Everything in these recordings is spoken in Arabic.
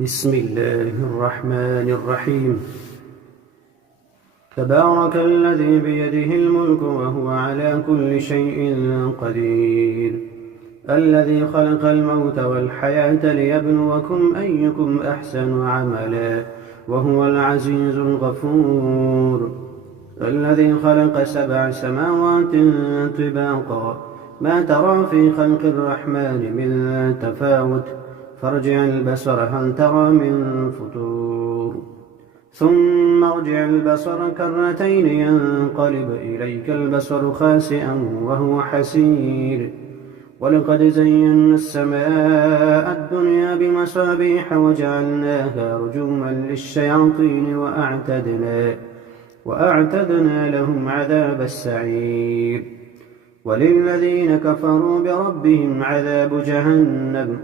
بسم الله الرحمن الرحيم. تبارك الذي بيده الملك وهو على كل شيء قدير، الذي خلق الموت والحياة ليبلوكم أيكم أحسن عملا وهو العزيز الغفور، الذي خلق 7 سماوات طباقا ما ترى في خلق الرحمن من تفاوت، فارجع البصر هل ترى من فطور، ثم ارجع البصر كرتين ينقلب إليك البصر خاسئا وهو حسير، ولقد زينا السماء الدنيا بمصابيح وجعلناها رجوما للشياطين وأعتدنا لهم عذاب السعير، وللذين كفروا بربهم عذاب جهنم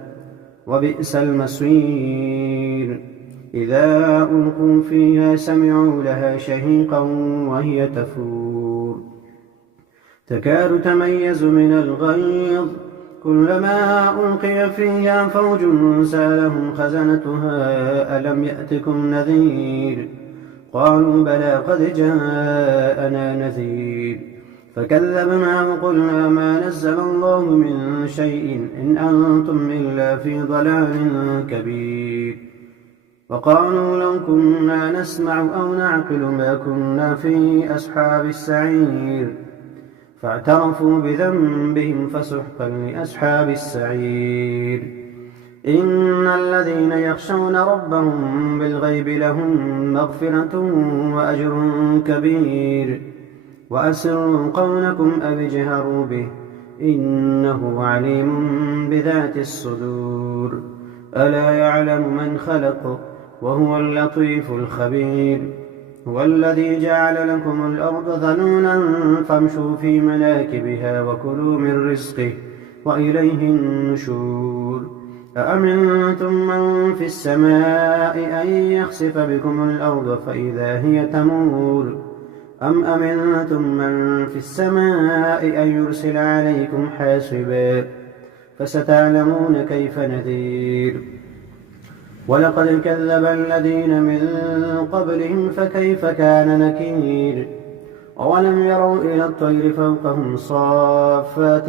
وبئس المصير. إذا ألقوا فيها سمعوا لها شهيقا وهي تفور، تكاد تميز من الغيظ، كلما ألقي فيها فوج سألهم خزنتها ألم يأتكم نذير، قالوا بلى قد جاءنا نذير، فكذبنا وقلنا ما نزل الله من شيء إن أنتم إلا في ضلال كبير، وقالوا لو كنا نسمع أو نعقل ما كنا في أصحاب السعير، فاعترفوا بذنبهم فسحقا لأصحاب السعير. إن الذين يخشون ربهم بالغيب لهم مغفرة وأجر كبير، وأسروا قولكم أو اجهروا به إنه عليم بذات الصدور، ألا يعلم من خلق وهو اللطيف الخبير. هو الذي جعل لكم الأرض ذلولا فامشوا في مناكبها وكلوا من رزقه وإليه النشور. أأمنتم من في السماء أن يخسف بكم الأرض فإذا هي تمور، أم أمنتم من في السماء أن يرسل عليكم حاصبا، فستعلمون كيف نذير. ولقد كذب الذين من قبلهم فكيف كان نكير. أولم يروا إلى الطير فوقهم صافات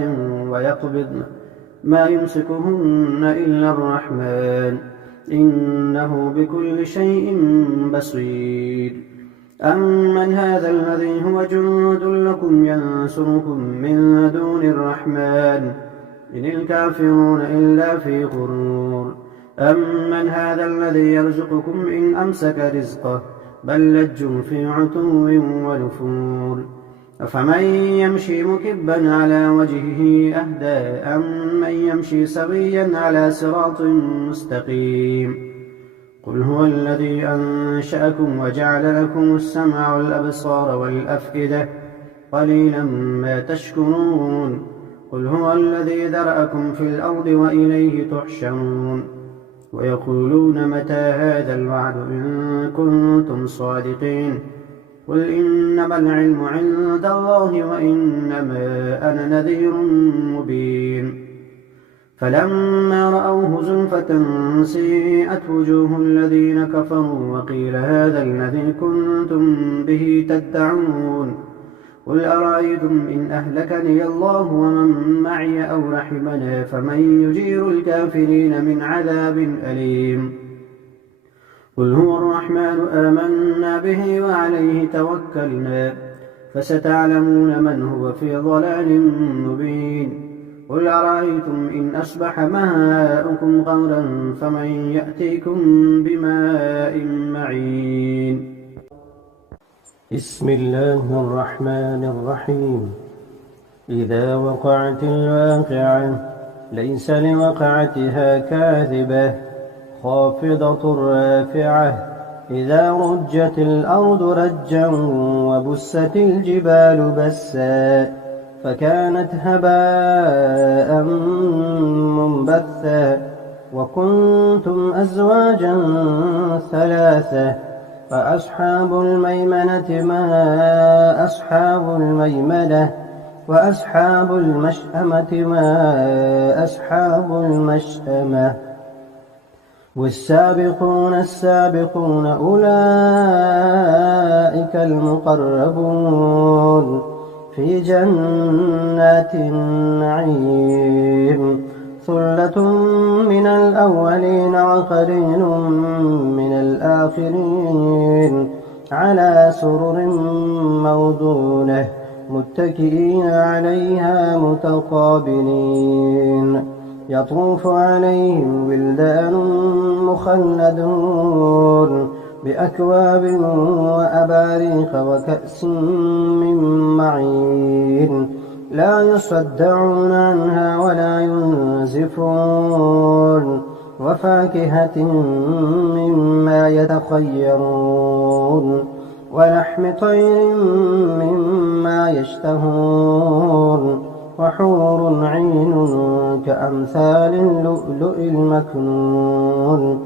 ويقبضن ما يمسكهن إلا الرحمن إنه بكل شيء بصير. أمن هذا الذي هو جند لكم ينصركم من دون الرحمن إن الكافرون إلا في غرور. أمن هذا الذي يرزقكم إن أمسك رزقه بل لجوا في عتو ونفور. أفمن يمشي مكبا على وجهه أهدى أمن يمشي سويا على صراط مستقيم. قل هو الذي أنشأكم وجعل لكم السمع والأبصار والأفئدة قليلا ما تشكرون. قل هو الذي ذرأكم في الأرض وإليه تحشرون. ويقولون متى هذا الوعد إن كنتم صادقين. قل إنما العلم عند الله وإنما أنا نذير مبين. فلما رأوه زلفة سيئت وجوه الذين كفروا وقيل هذا الذي كنتم به تدعون. قل أرأيتم إن أهلكني الله ومن معي أو رحمنا فمن يجير الكافرين من عذاب أليم. قل هو الرحمن آمنا به وعليه توكلنا فستعلمون من هو في ضلال مبين. قل أرأيتم إن أصبح ماؤكم غورا فمن يأتيكم بماء معين. بسم الله الرحمن الرحيم. إذا وقعت الواقعة ليس لوقعتها كاذبة خافضة رافعة. إذا رجت الأرض رجا وبست الجبال بسا فكانت هباء منبثا وكنتم أزواجا ثلاثة فأصحاب الميمنة ما أصحاب الميمنة وأصحاب المشأمة ما أصحاب المشأمة والسابقون السابقون أولئك المقربون في جنات النعيم ثلة من الأولين وقليل من الآخرين على سرر موضونة متكئين عليها متقابلين يطوف عليهم ولدان مخلدون بأكواب وأباريق وكأس من معين لا يصدعون عنها ولا ينزفون وفاكهة مما يتخيرون ولحم طير مما يشتهون وحور عين كأمثال اللؤلؤ المكنون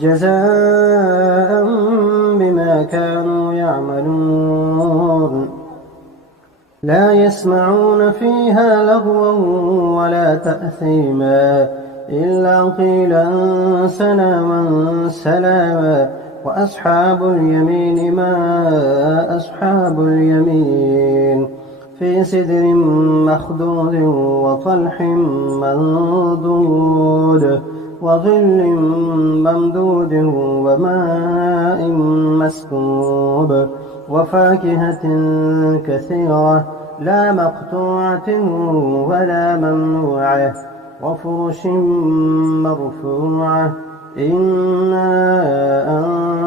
جزاء بما كانوا يعملون لا يسمعون فيها لغوا ولا تأثيما إلا قيلا سلاما سلاما وأصحاب اليمين ما أصحاب اليمين في سدر مخضود وطلح منضود وظل ممدود وماء مسكوب وفاكهة كثيرة لا مقطوعة ولا ممنوعة وفرش مرفوعة إنا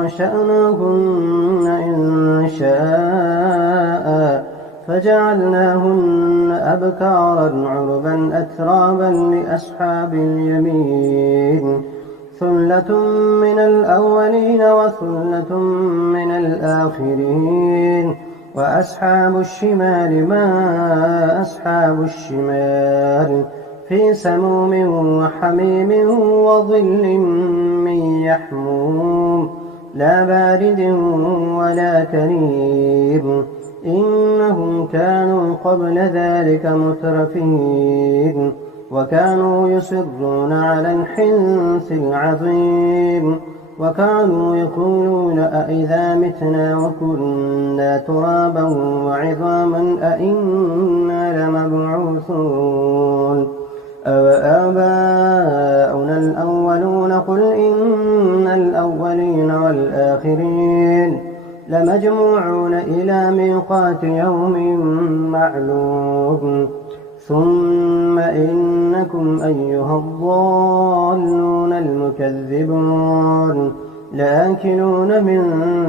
أنشأناهن إن شاء فجعلناهن أبكارا عربا أترابا لأصحاب اليمين ثلة من الأولين وثلة من الآخرين وأصحاب الشمال ما أصحاب الشمال في سموم وحميم وظل من يحموم لا بارد ولا كريم إنهم كانوا قبل ذلك مترفين وكانوا يصرون على الحنث العظيم وكانوا يقولون أئذا متنا وكنا ترابا وعظاما أئنا لمبعوثون أوآباؤنا الأولون قل إن الأولين والآخرين لمجموعون إلى ميقات يوم معلوم ثم إنكم أيها الضالون المكذبون لآكلون من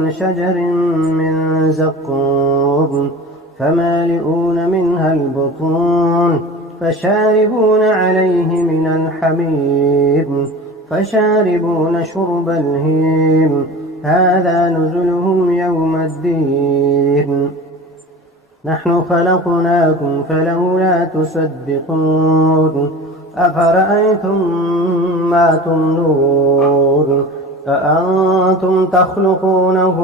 شجر من زقوم فمالئون منها البطون فشاربون عليه من الحميم فشاربون شرب الهيم هذا نزلهم يوم الدين نحن خلقناكم فلولا تصدقون أفرأيتم ما تمنون أأنتم تخلقونه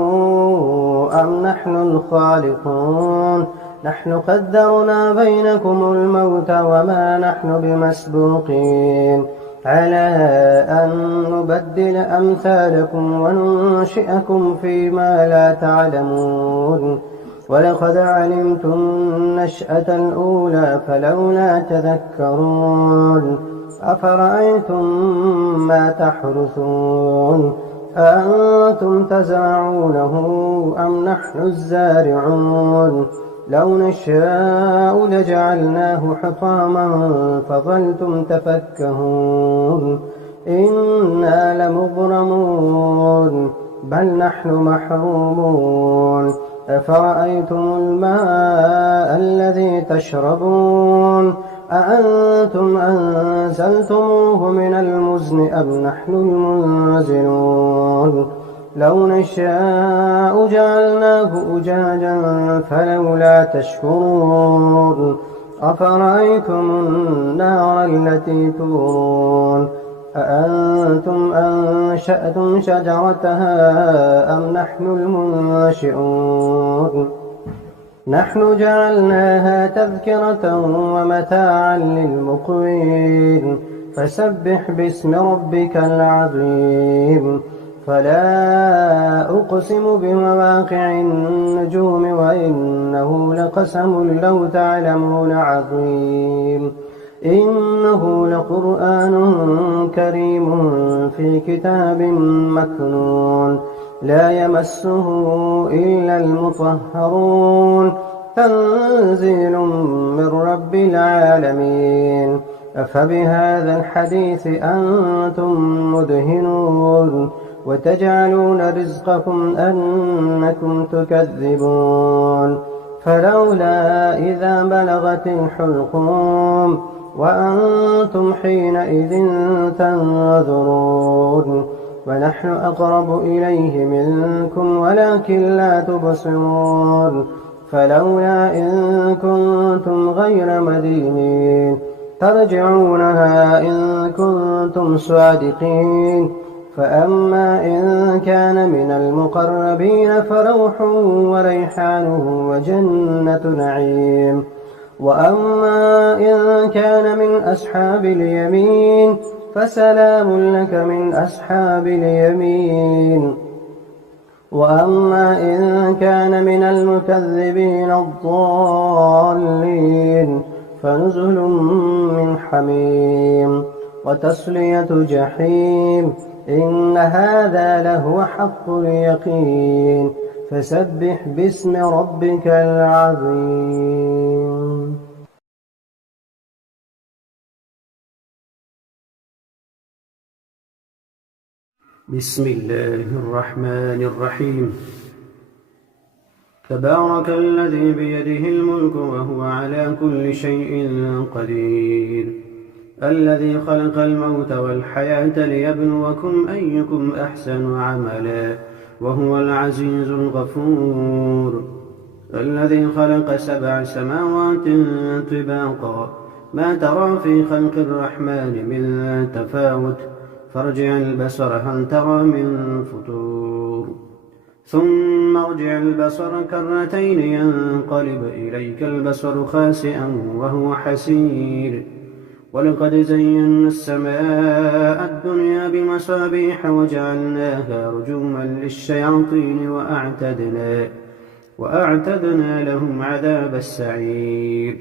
أم نحن الخالقون نحن قدرنا بينكم الموت وما نحن بمسبوقين على أن نبدل أمثالكم وننشئكم فيما لا تعلمون ولقد علمتم النشأة الأولى فلولا تذكرون أفرأيتم ما تحرثون أأنتم تزرعونه أم نحن الزارعون لو نشاء لجعلناه حطاما فظلتم تفكهون إنا لمغرمون بل نحن محرومون أفرأيتم الماء الذي تشربون أأنتم أنزلتموه من المزن أم نحن المنزلون لو نشاء جعلناه أجاجا فلولا تشكرون أفرأيتم النار التي تورون أأنتم أنشأتم شجرتها أم نحن المنشئون نحن جعلناها تذكرة ومتاعا للمقوين فسبح باسم ربك العظيم. فلا أقسم بمواقع النجوم وإنه لقسم لو تعلمون عظيم. إنه لقرآن كريم في كتاب مكنون لا يمسه إلا المطهرون تنزيل من رب العالمين. أفبهذا الحديث أنتم مدهنون وتجعلون رزقكم أنكم تكذبون. فلولا إذا بلغت الحلقوم وأنتم حينئذ تنظرون ونحن أقرب إليه منكم ولكن لا تبصرون. فلولا إن كنتم غير مدينين ترجعونها إن كنتم صادقين. فأما إن كان من المقربين فروح وريحان وجنة نعيم. وأما إن كان من أصحاب اليمين فسلام لك من أصحاب اليمين. وأما إن كان من المكذبين الضالين فنزل من حميم وتصلية جحيم. إن هذا لهو حق اليقين. فسبح باسم ربك العظيم. بسم الله الرحمن الرحيم. تبارك الذي بيده الملك وهو على كل شيء قدير. الذي خلق الموت والحياة ليبلوكم أيكم أحسن عملا وهو العزيز الغفور. الذي خلق 7 سماوات طباقا ما ترى في خلق الرحمن من تفاوت فارجع البصر هل ترى من فطور ثم ارجع البصر كرتين ينقلب إليك البصر خاسئا وهو حسير. ولقد زينا السماء الدنيا بمصابيح وجعلناها رجوما للشياطين وأعتدنا لهم عذاب السعير.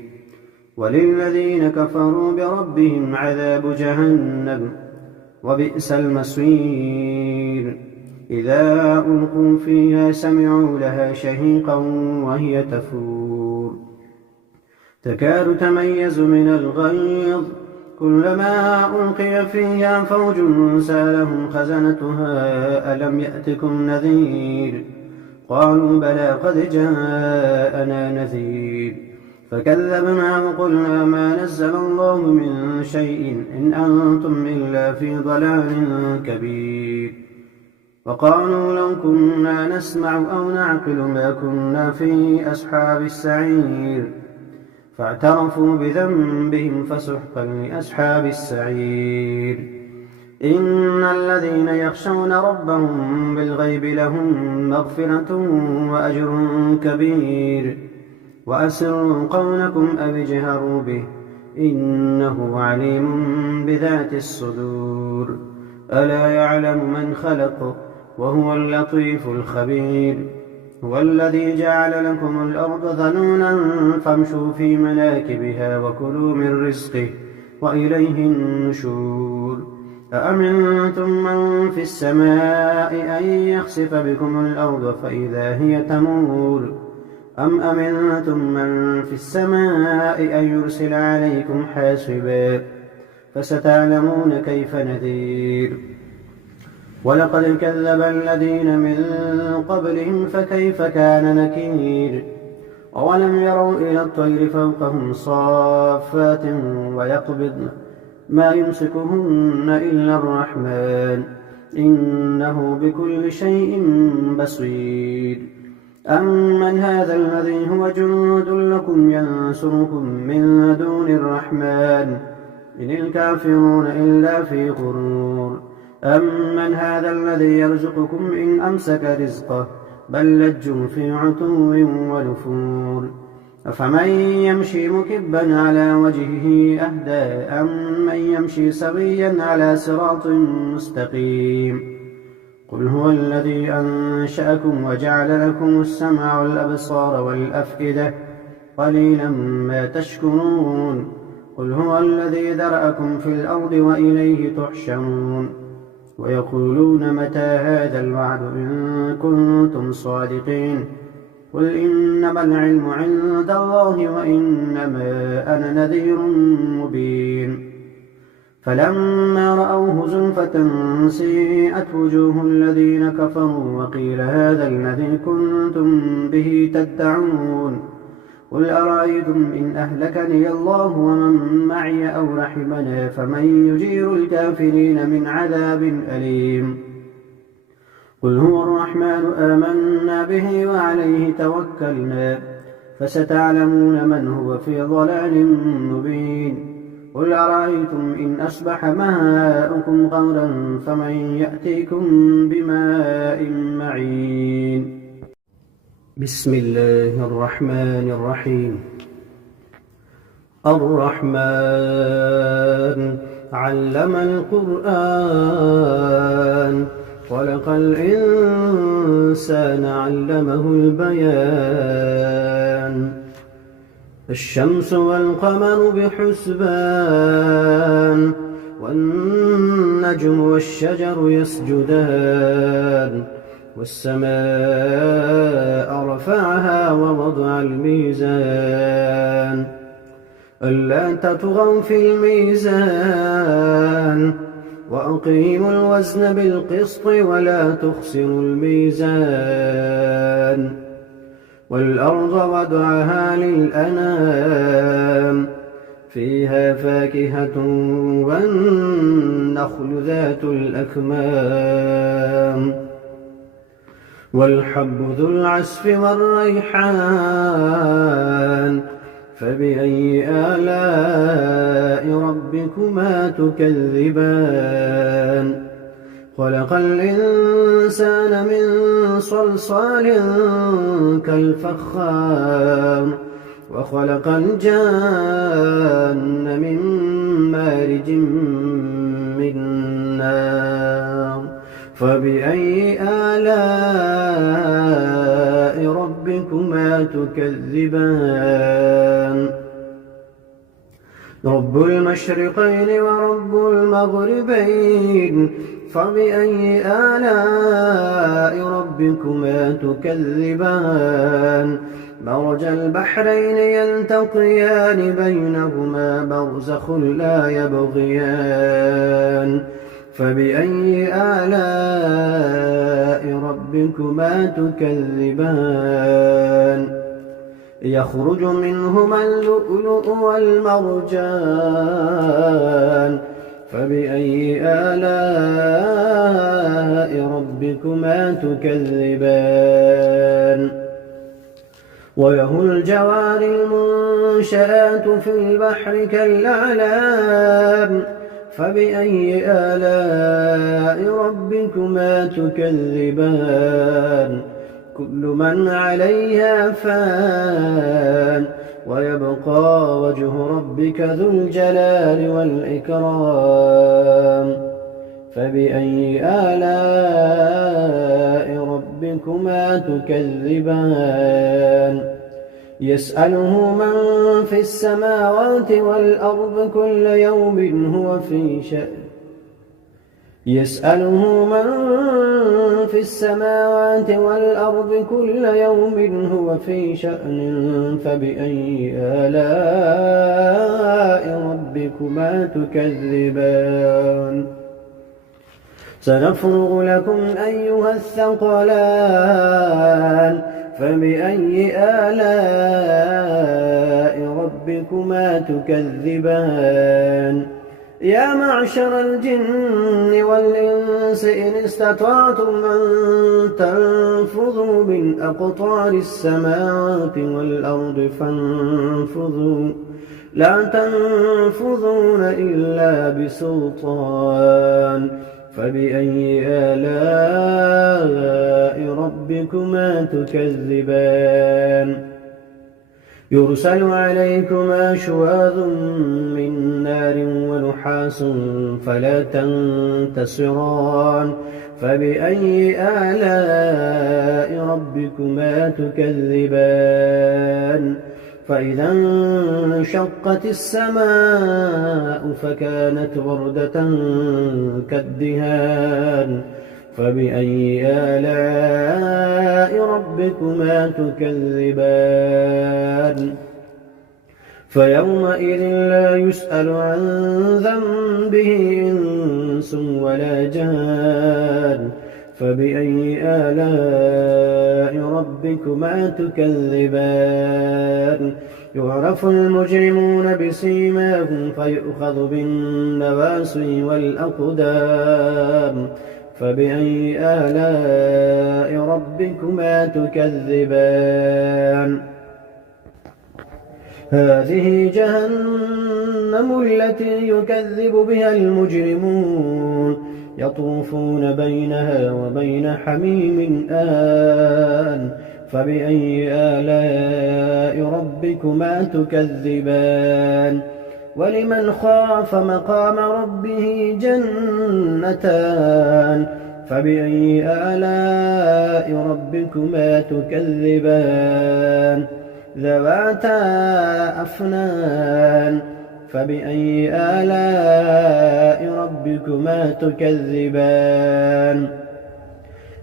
وللذين كفروا بربهم عذاب جهنم وبئس المصير. إذا ألقوا فيها سمعوا لها شهيقا وهي تفور تكاد تميز من الغيظ كلما ألقي فيها فوج سألهم خزنتها ألم يأتكم نذير قالوا بلى قد جاءنا نذير فكذبنا وقلنا ما نزل الله من شيء إن أنتم إلا في ضلال كبير. وقالوا لو كنا نسمع أو نعقل ما كنا في أصحاب السعير فاعترفوا بذنبهم فسحقا لأصحاب السعير. إن الذين يخشون ربهم بالغيب لهم مغفرة وأجر كبير. وأسروا قولكم أو اجهروا به إنه عليم بذات الصدور. ألا يعلم من خلق وهو اللطيف الخبير. هو الذي جعل لكم الأرض ذلولا فامشوا في مناكبها وكلوا من رزقه وإليه النشور. أأمنتم من في السماء أن يخسف بكم الأرض فإذا هي تمور أم أمنتم من في السماء أن يرسل عليكم حاصبا فستعلمون كيف نذير. ولقد كذب الذين من قبلهم فكيف كان نكير. أولم يروا إلى الطير فوقهم صافات ويقبضن ما يمسكهن إلا الرحمن إنه بكل شيء بصير. أمن هذا الذي هو جند لكم ينصركم من دون الرحمن إن الكافرون إلا في غرور. أمن هذا الذي يرزقكم إن أمسك رزقه بل لجوا في عتو ونفور. أفمن يمشي مكبا على وجهه أهدى أمن يمشي سويا على صراط مستقيم قل هو الذي أنشأكم وجعل لكم السمع والأبصار والأفئدة قليلا ما تشكرون قل هو الذي ذرأكم في الأرض وإليه تحشرون ويقولون متى هذا الوعد إن كنتم صادقين قل إنما العلم عند الله وإنما أنا نذير مبين فلما رأوه زلفة سيئت وجوه الذين كفروا وقيل هذا الذي كنتم به تدعون قل أرأيتم إن أهلكني الله ومن معي أو رحمنا فمن يجير الكافرين من عذاب أليم قل هو الرحمن آمنا به وعليه توكلنا فستعلمون من هو في ضلال مبين قل أرأيتم إن أصبح ماؤكم غورا فمن يأتيكم بماء معين بسم الله الرحمن الرحيم الرحمن علم القرآن خلق الإنسان علمه البيان الشمس والقمر بحسبان والنجم والشجر يسجدان والسماء رفعها ووضع الميزان ألا تطغوا في الميزان وأقيموا الوزن بالقسط ولا تخسروا الميزان والأرض وضعها للأنام فيها فاكهة والنخل ذات الأكمام والحب ذو العصف والريحان فبأي آلاء ربكما تكذبان خلق الإنسان من صلصال كالفخار وخلق الجان من مارج من نار فبأي آلاء ربكما تكذبان رب المشرقين ورب المغربين فبأي آلاء ربكما تكذبان مرج البحرين يلتقيان بينهما برزخ لا يبغيان فبأي آلاء ربكما تكذبان يخرج منهما اللؤلؤ والمرجان فبأي آلاء ربكما تكذبان وله الجوار المنشآت في البحر كالأعلام فبأي آلاء ربكما تكذبان كل من عليها فان ويبقى وجه ربك ذو الجلال والإكرام فبأي آلاء ربكما تكذبان يسأله من في السماوات والأرض كل يوم هو في شأن يسأله من في السماوات والأرض كل يوم هو في شأن فبأي آلاء ربكما تكذبان سنفرغ لكم أيها الثقلان فبأي آلاء ربكما تكذبان يا معشر الجن والإنس إن استطعتم أن تنفذوا من أقطار السماوات والأرض فانفذوا لا تنفذون إلا بسلطان فبأي آلاء ربكما تكذبان يرسل عليكما شواظ من نار ونحاس فلا تنتصران فبأي آلاء ربكما تكذبان فإذا انشقت السماء فكانت وردة كالدهان فبأي آلاء ربكما تكذبان فيومئذ لا يسأل عن ذنبه إنس ولا جان فبأي آلاء ربكما تكذبان يعرف المجرمون بسيماهم فيؤخذ بالنواصي والأقدام فبأي آلاء ربكما تكذبان هذه جهنم التي يكذب بها المجرمون يطوفون بينها وبين حميم آن فبأي آلاء ربكما تكذبان ولمن خاف مقام ربه جنتان فبأي آلاء ربكما تكذبان ذواتا أفنان فبأي آلاء ربكما تكذبان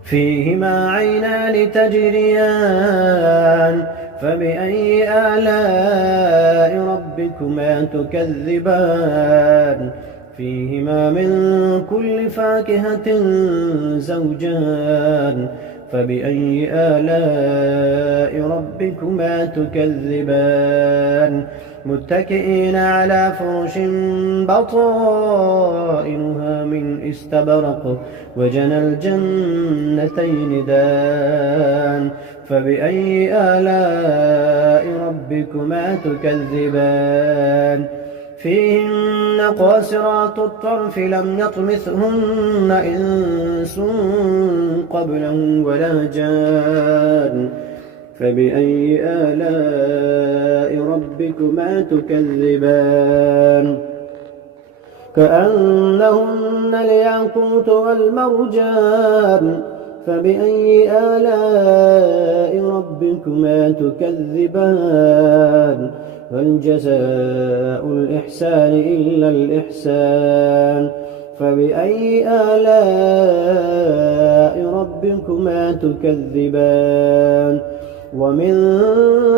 فيهما عينان تجريان فبأي آلاء ربكما تكذبان فيهما من كل فاكهة زوجان فبأي آلاء ربكما تكذبان متكئين على فرش بطائنها من استبرق وجنى الجنتين دان فبأي آلاء ربكما تكذبان فيهن قاصرات الطرف لم يطمثهن إنس قبلهم ولا جان فبأي آلاء ربكما تكذبان كأنهن الياقوت والمرجان فبأي آلاء ربكما تكذبان هل جزاء الإحسان إلا الإحسان فبأي آلاء ربكما تكذبان ومن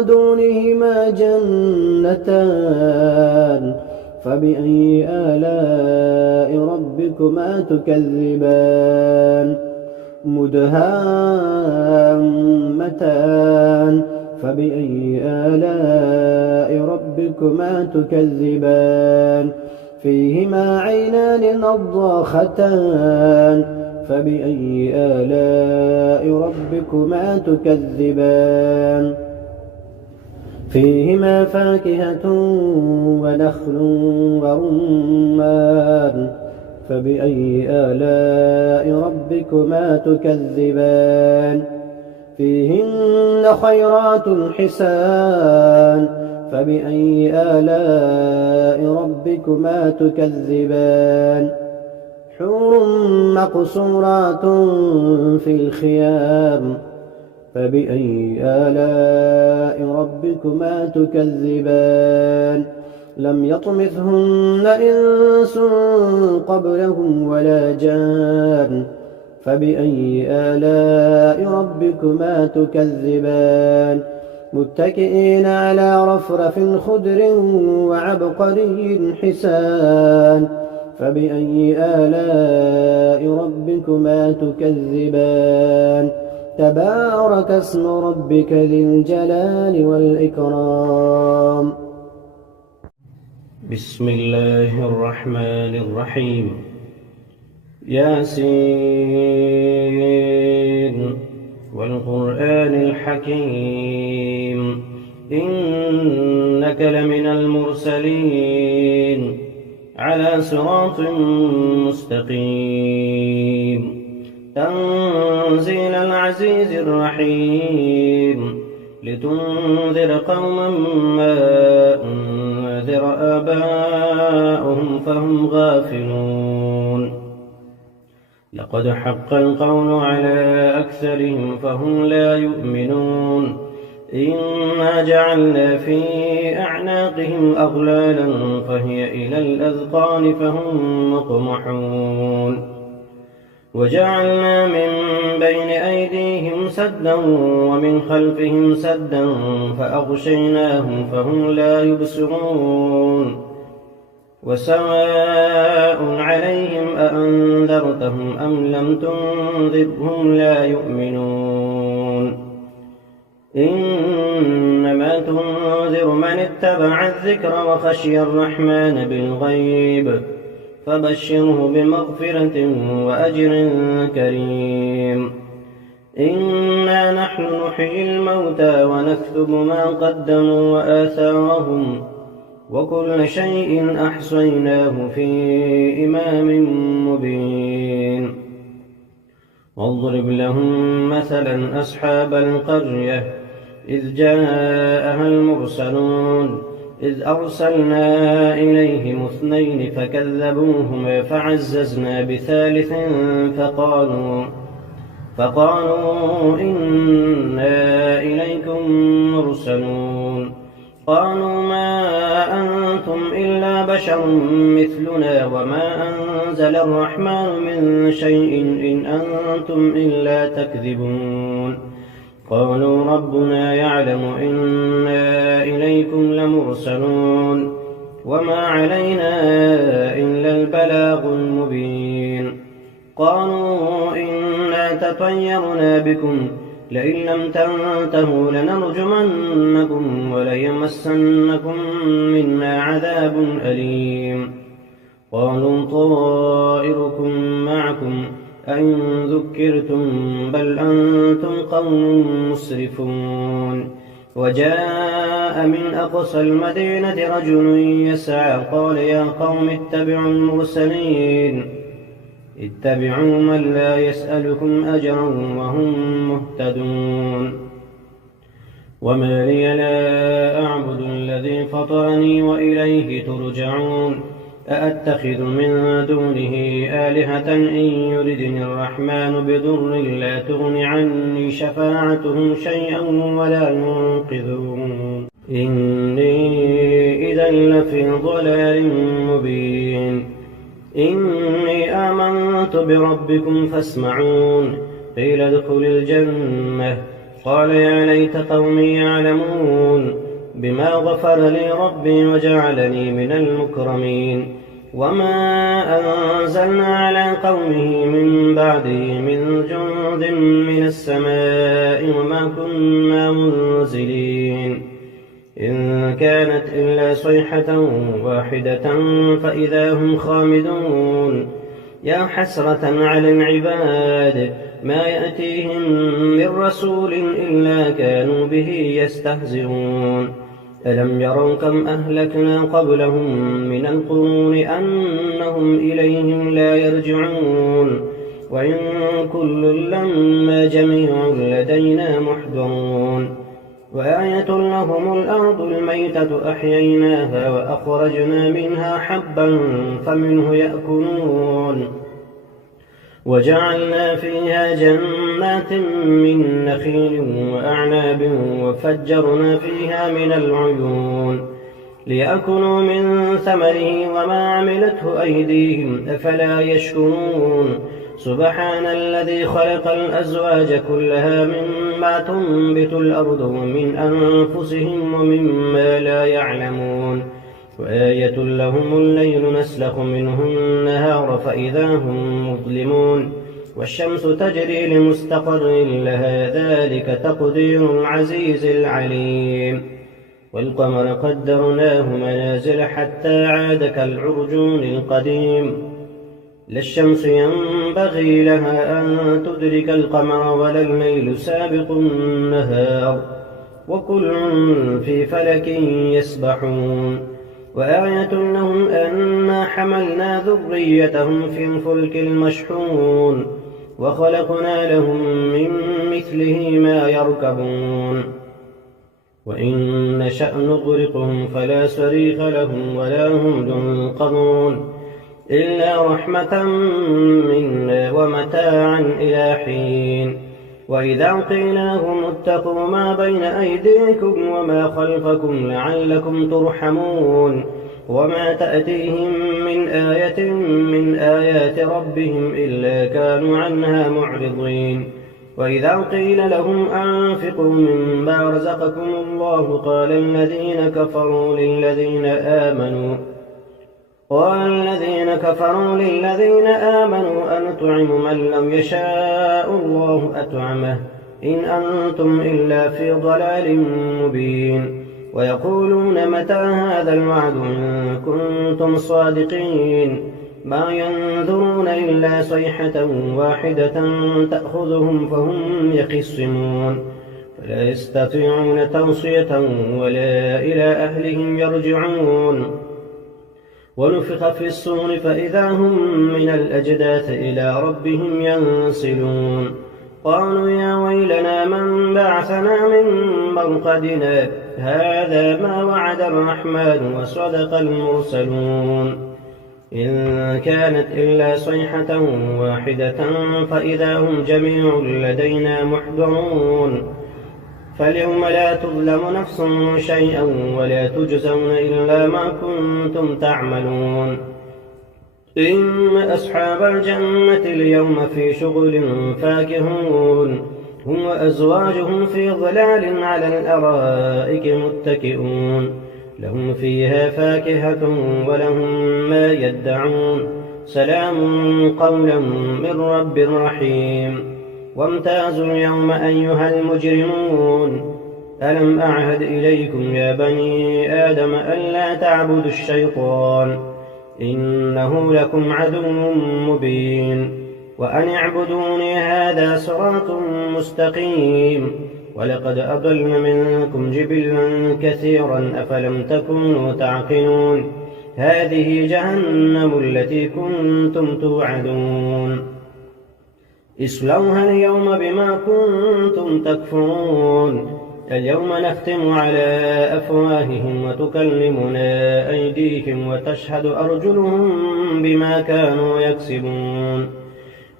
دونهما جنتان فبأي آلاء ربكما تكذبان مدهامتان فبأي آلاء ربكما تكذبان فيهما عينان نضاختان فبأي آلاء ربكما تكذبان فيهما فاكهة ونخل ورمان فبأي آلاء ربكما تكذبان فيهن خيرات حسان فبأي آلاء ربكما تكذبان حور مقصورات في الخيام فبأي آلاء ربكما تكذبان لم يطمثهن إنس قبلهم ولا جان فبأي آلاء ربكما تكذبان متكئين على رفرف خضر وعبقري حسان فبأي آلاء ربكما تكذبان تبارك اسم ربك ذي الجلال والإكرام بسم الله الرحمن الرحيم ياسين والقرآن الحكيم إنك لمن المرسلين على صراط مستقيم تنزيل العزيز الرحيم لتنذر قوما ما أنذر آباؤهم فهم غافلون لقد حق القول على أكثرهم فهم لا يؤمنون إنا جعلنا في أعناقهم أغلالا فهي إلى الأذقان فهم مقمحون وجعلنا من بين أيديهم سدا ومن خلفهم سدا فأغشيناهم فهم لا يبصرون وسواء عليهم أأنذرتهم أم لم تنذرهم لا يؤمنون إنما تنذر من اتبع الذكر وخشي الرحمن بالغيب فبشره بمغفرة وأجر كريم إنا نحن نحيي الموتى ونكتب ما قدموا وآثارهم وكل شيء أحصيناه في إمام مبين واضرب لهم مثلا أصحاب القرية إذ جاءها المرسلون إذ أرسلنا إليهم 2 فكذبوهما فعززنا بثالث فقالوا إنا إليكم مرسلون قالوا ما أنتم إلا بشر مثلنا وما أنزل الرحمن من شيء إن أنتم إلا تكذبون قالوا ربنا يعلم إنا إليكم لمرسلون وما علينا إلا البلاغ المبين قالوا إنا تطيرنا بكم لئن لم تنتهوا لنرجمنكم وليمسنكم منا عذاب أليم قالوا طائركم معكم أئن ذكرتم بل أنتم قوم مسرفون وجاء من أقصى المدينة رجل يسعى قال يا قوم اتبعوا المرسلين اتبعوا من لا يسألكم أجرا وهم مهتدون وما لي لا أعبد الذي فطرني وإليه ترجعون أأتخذ من دونه آلهة إن يردني الرحمن بضر لا تغن عني شفاعتهم شيئا ولا ينقذون إني إذا لفي ضلال مبين إني آمنت بربكم فاسمعون قيل ادخل الجنة قال يا ليت قومي يعلمون بما غفر لي ربي وجعلني من المكرمين وما أنزلنا على قومه من بعده من جند من السماء وما كنا منزلين إن كانت إلا صيحة واحدة فإذا هم خامدون يا حسرة على العباد ما يأتيهم من رسول إلا كانوا به يستهزئون ألم يروا كم أهلكنا قبلهم من القرون أنهم إليهم لا يرجعون وإن كل لما جميع لدينا محضرون وآية لهم الأرض الميتة أحييناها وأخرجنا منها حبا فمنه يأكلون وجعلنا فيها جنات من نخيل وأعناب وفجرنا فيها من العيون ليأكلوا من ثمره وما عملته أيديهم أفلا يشكرون سبحان الذي خلق الأزواج كلها مما تنبت الأرض ومن أنفسهم ومما لا يعلمون وآية لهم الليل نسلخ منه النهار فإذا هم مظلمون والشمس تجري لمستقر لها ذلك تقدير العزيز العليم والقمر قدرناه منازل حتى عاد كالعرجون القديم لا الشمس ينبغي لها أن تدرك القمر ولا الليل سابق النهار وكل في فلك يسبحون وآية لهم أنا حملنا ذريتهم في الفلك المشحون وخلقنا لهم من مثله ما يركبون وإن نشأ نغرقهم فلا صريخ لهم ولا هم ينقذون إلا رحمة منا ومتاعا إلى حين وإذا قيل لهم اتقوا ما بين أيديكم وما خلفكم لعلكم ترحمون وما تأتيهم من آية من آيات ربهم إلا كانوا عنها معرضين وإذا قيل لهم أنفقوا مما رزقكم الله قال الذين كفروا للذين آمنوا أنطعم من لم يشاء الله أطعمه إن أنتم إلا في ضلال مبين ويقولون متى هذا الوعد إن كنتم صادقين ما ينظرون إلا صيحة واحدة تأخذهم فهم يخصمون فلا يستطيعون توصية ولا إلى أهلهم يرجعون ونفخ في الصور فإذا هم من الأجداث إلى ربهم ينسلون قالوا يا ويلنا من بعثنا من مرقدنا هذا ما وعد الرحمن وصدق المرسلون إن كانت إلا صيحة واحدة فإذا هم جميع لدينا محضرون فاليوم لا تظلم نفس شيئا ولا تجزون إلا ما كنتم تعملون إن أصحاب الجنة اليوم في شغل فاكهون هم وأزواجهم في ظلال على الأرائك متكئون لهم فيها فاكهة ولهم ما يدعون سلام قولا من رب رحيم وامتازوا اليوم أيها المجرمون ألم أعهد إليكم يا بني آدم ألا تعبدوا الشيطان إنه لكم عدو مبين وأن اعبدوني هذا صراط مستقيم ولقد أضل منكم جبلا كثيرا أفلم تكونوا تعقلون هذه جهنم التي كنتم توعدون اصلوها اليوم بما كنتم تكفرون اليوم نختم على أفواههم وتكلمنا أيديهم وتشهد أرجلهم بما كانوا يكسبون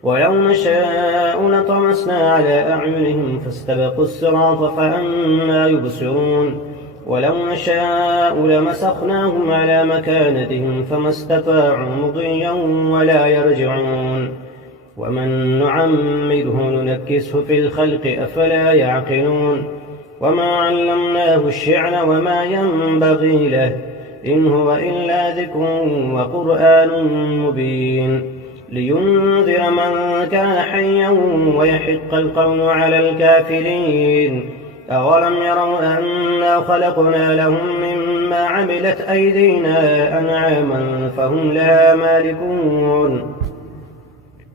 ولو نشاء لطمسنا على أعينهم فاستبقوا الصراط فأنى يبصرون ولو نشاء لمسخناهم على مكانتهم فما استطاعوا مضيا ولا يرجعون ومن نعمره ننكسه في الخلق أفلا يعقلون وما علمناه الشعر وما ينبغي له إن هو إلا ذكر وقرآن مبين لينذر من كان حيا ويحق القول على الكافرين أولم يروا أنا خلقنا لهم مما عملت أيدينا أنعاما فهم لها مالكون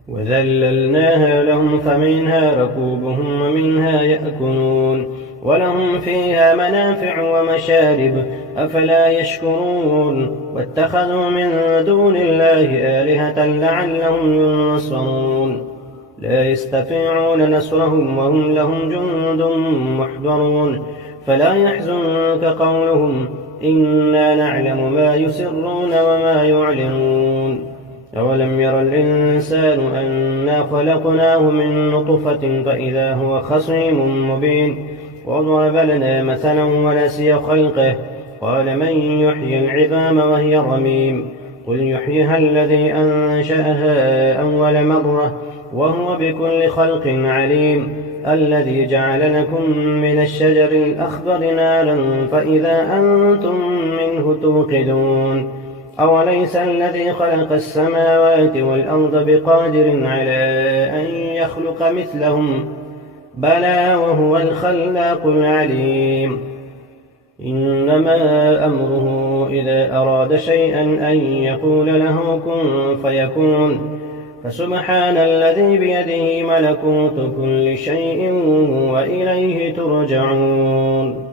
وذللناها لهم فمنها ركوبهم ومنها يأكلون ولهم فيها منافع ومشارب أفلا يشكرون واتخذوا من دون الله آلهة لعلهم ينصرون لا يستطيعون نصرهم وهم لهم جند محضرون فلا يحزنك قولهم إنا نعلم ما يسرون وما يعلنون أولم ير الإنسان أنا خلقناه من نطفة فإذا هو خصيم مبين وضرب لنا مثلا ونسي خلقه قال من يحيي العظام وهي رميم قل يحييها الذي أنشأها أول مرة وهو بكل خلق عليم الذي جعل لكم من الشجر الأخضر نارا فإذا أنتم منه توقدون أوليس الذي خلق السماوات والأرض بقادر على أن يخلق مثلهم بلى وهو الخلاق العليم إنما أمره إذا أراد شيئا أن يقول له كن فيكون فسبحان الذي بيده ملكوت كل شيء وإليه ترجعون